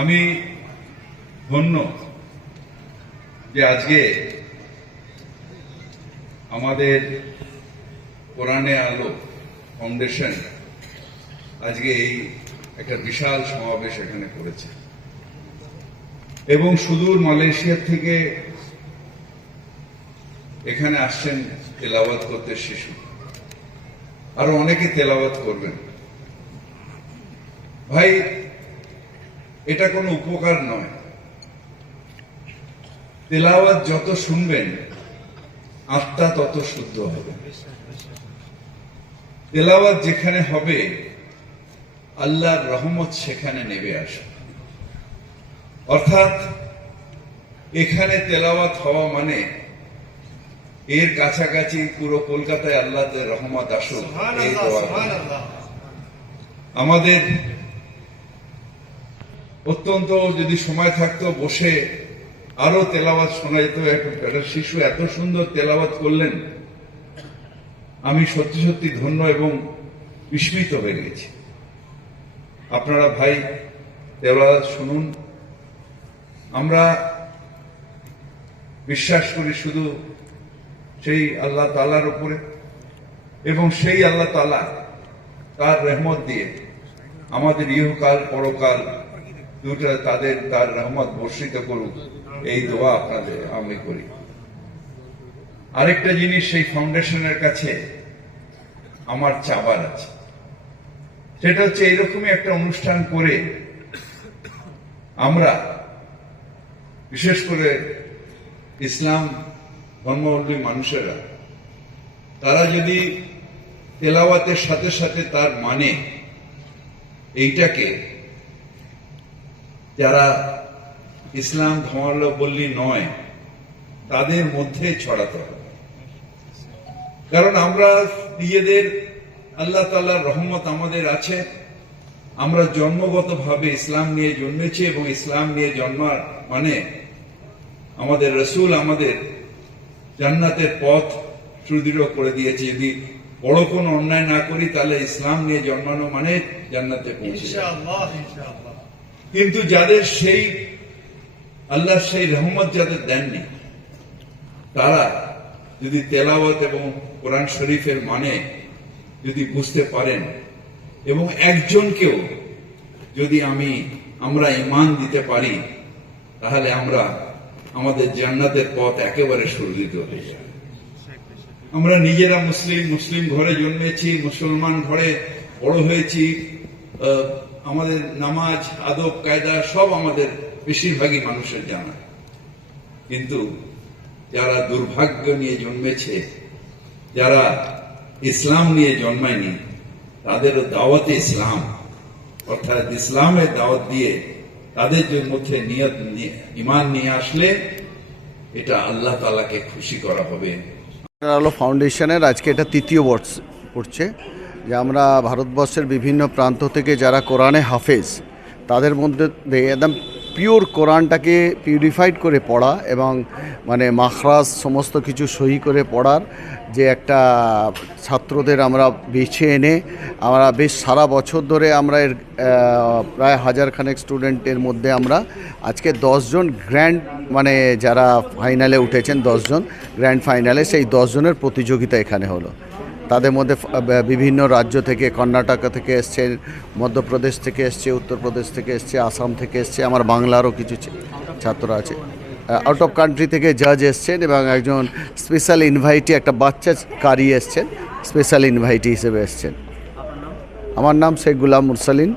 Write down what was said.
আমি ধন্য যে আজকে আমাদের কোরআনে আলো ফাউন্ডেশন আজকে এই একটা বিশাল সমাবেশ এখানে করেছে এবং সুদূর মালয়েশিয়া থেকে এখানে আসছেন তেলাওয়াত করতে শিশু, আরো অনেকে তেলাওয়াত করবেন। ভাই, এটা কোনো উপকার নয়। তেলাওয়াত যত শুনবেন আত্মা তত শুদ্ধ হবে। তেলাওয়াত যেখানে হবে আল্লাহর রহমত সেখানে নেমে আসে। অর্থাৎ এখানে তেলাওয়াত হওয়া মানে এর কাছাকাছি পুরো কলকাতায় আল্লাহর রহমত আসুক, এই দোয়া। আমাদের অত্যন্ত যদি সময় থাকতো বসে আরো তেলাওয়াত শোনাইতো। একটা শিশু এত সুন্দর তেলাওয়াত করলেন, আমি সত্যি সত্যি ধন্য এবং বিস্মিত হয়ে গেছি। আপনারা ভাই তেলাওয়াত শুনুন। আমরা বিশ্বাস করি শুধু সেই আল্লাহ তাআলার উপরে, এবং সেই আল্লাহ তাআলা তার রহমত দিয়ে আমাদের ইহকাল পরকাল দুটা তার রহমত বর্ষিত করুক, এই দোয়া আপনাদের আমি করি। আরেকটা জিনিস, সেই ফাউন্ডেশনের কাছে আমার চাবার আছে, সেটা হচ্ছে এরকমই একটা অনুষ্ঠান করে আমরা বিশেষ করে ইসলাম ধর্মাবলম্বী মানুষেরা তারা যদি তেলাওয়াতের সাথে সাথে তার মানে এইটাকে যারা ইসলাম ধর্মাবলম্বী নয় তাদের মধ্যে ছড়াতে হবে। কারণ আমরা নিজেদের আল্লাহ তাআলার রহমত আমাদের আছে, আমরা জন্মগতভাবে ইসলাম নিয়ে জন্মেছি এবং ইসলাম নিয়ে জন্মার মানে আমাদের রাসূল আমাদের জান্নাতের পথ সুদৃঢ় করে দিয়েছে। যদি বড় কোনো অন্যায় না করি তাহলে ইসলাম নিয়ে জন্মানো মানে জান্নাতে পৌঁছে যাওয়া। কিন্তু যাদের সেই আল্লাহ সেই রহমত যাদের দেননি, তারা যদি তেলাওয়াত এবং কোরআন শরীফের মানে যদি বুঝতে পারেন এবং একজনকেও যদি আমরা ঈমান দিতে পারি, তাহলে আমরা আমাদের জান্নাতের পথ একেবারে সুরক্ষিত হয়ে যাবে। আমরা নিজেরা মুসলিম ঘরে জন্মেছি, মুসলমান ঘরে বড় হয়েছি, আমাদের নামাজ আদব কায়দা সব আমাদের বেশিরভাগই মানুষের জানা। কিন্তু যারা দুর্ভাগ্য নিয়ে জন্মেছে, যারা ইসলাম নিয়ে জন্মায়নি, তাদেরও দাওয়াতে ইসলাম অর্থাৎ ইসলামের দাওয়াত দিয়ে তাদের মধ্যে ঈমান নিয়ে আসলে এটা আল্লাহ তাআলাকে খুশি করা হবে। আলো ফাউন্ডেশনের আজকে এটা তৃতীয় বর্ষ পড়ছে যে আমরা ভারতবর্ষের বিভিন্ন প্রান্ত থেকে যারা কোরআনে হাফেজ, তাদের মধ্যে একদম পিওর কোরআনটাকে পিউরিফাইড করে পড়া এবং মানে মাখরাজ সমস্ত কিছু সহি করে পড়ার যে একটা ছাত্রদের আমরা বেছে এনে আমরা বেশ সারা বছর ধরে আমরা এর প্রায় 1000 খানেক স্টুডেন্টের মধ্যে আমরা আজকে 10 জন গ্র্যান্ড মানে যারা ফাইনালে উঠেছেন 10 জন গ্র্যান্ড ফাইনালে, সেই 10 জনের প্রতিযোগিতা এখানে হলো। তাদের মধ্যে বিভিন্ন রাজ্য থেকে, কর্ণাটক থেকে এসছে, মধ্যপ্রদেশ থেকে এসছে, উত্তরপ্রদেশ থেকে এসছে, আসাম থেকে এসছে, আমার বাংলারও কিছু ছাত্র আছে। আউট অফ কান্ট্রি থেকে জাজ এসছেন এবং একজন স্পেশাল ইনভাইটি একটা বাচ্চা কারি এসছেন, স্পেশাল ইনভাইটি হিসেবে এসছেন। আমার নাম শেখ গুলাম মুরসালিন।